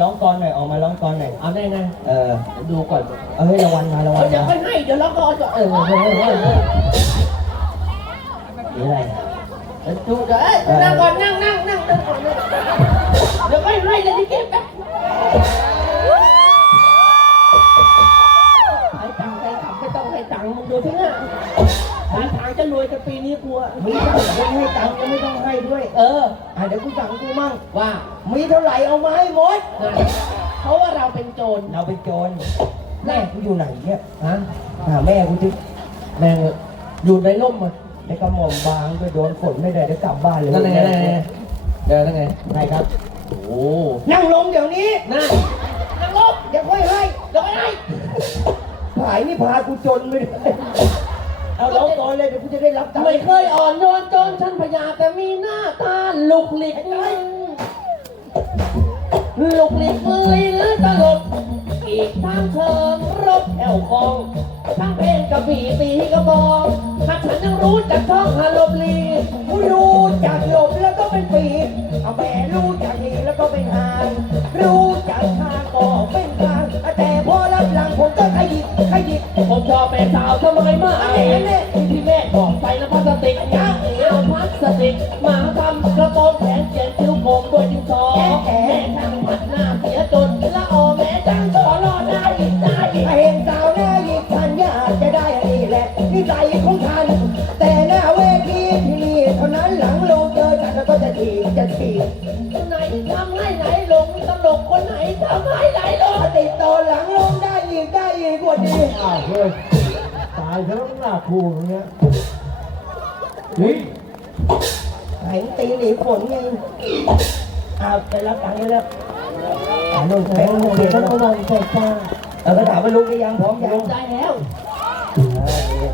ร้องกลอนหน่อยออกมาร้องกลอนหน่อยเอาได้นะเออดูก่อนเอ้ยระวังมาระวัเอาเดี๋ยวมาค่อยให้เดี๋ยวเราก็เอนก่อนเออเออเออเออเออหรืออะไรเออดูเดี๋ยวเอ้ยนั่งก่อนนั่งนั่งนั่งนั่งก่อนเดี๋ยวค่อยให้เดี๋ยวที่เก็บแป๊บ ตังค์ไม่ต้องให้ตังค์มึงดูที่หน้าหาทางจะรวยกันปีนี้กลัวมีเท่าไหร่ก็ให้ตังค์ก็ไม่ต้องให้ด้วย เอออะเดี๋ยวกูสั่งกูมั่งว่า มีเท่าไหร่เอามาให้หมดนั่นเพราะว่าเราเป็นโจร เราเป็นโจร แม่กูอยู่ไหนเนี่ยฮะหาแม่กูที่แม่งอยู่ในร่มอะในกระหม่อมบางไปโดนฝนไม่ได้เดี๋ยวกลับบ้านเลยนั่นไงนั่นไงเดินนั่นไงใช่ครับ โอ้ นั่งลงเดี๋ยวนี้นั่นนั่งลบเดี๋ยวค่อยให้เดี๋ยวไม่ให้ผายนี่พากูจนไปเลยเอาร้องก่อนเลยเดี๋ยวกูจะได้รับตังค์ไม่เคยอ่อนโยนจนฉันพยาแต่มีหน้าตาลุกหลิกลุกหลิกลีหรือตลก อีกทางเชิงรบแอวคองทั้งเพลงกระบี่ตีกระบองถ้าฉันยังรู้จักท่องฮาลบลีกูรู้จักหลบแล้วก็เป็นปี ผมชอบแม่สาวทำไมไม่ที่แม่บอกไปแล้วพลาสติกยักเอาพลาสติก มาทำกระโปรงแขนเขียนคิ้วโกงด้วยดินสอแม่ทั้งบัดหน้าเสียจนละออแม่จังขอรอได้อีกได้อีกเห็นสาวหน้าหยิกทันอยากจะได้นี่แหละนิสัยของทัน แต่หน้าเวทีที่นี่เท่านั้นหลังลงเจอกันแล้วก็จะถีบจะถีบไหนทำให้ไหนหลงตลกคนไหนทำให้ไหนหลงติดต่อ ได้อีกกว่านี้อ้าวเฮ้ยตายซะแล้วหน้าครูอย่างเงี้ยเฮ้ยเห็นตีหนีฝนไงอ้าวไปรับตังค์แล้วอ่านุ่นแบงค์นุ่นเรียนแล้วลงใส่ตาเออก็ถามว่าลุงได้ยังพร้อมยังลงได้แล้ว เออ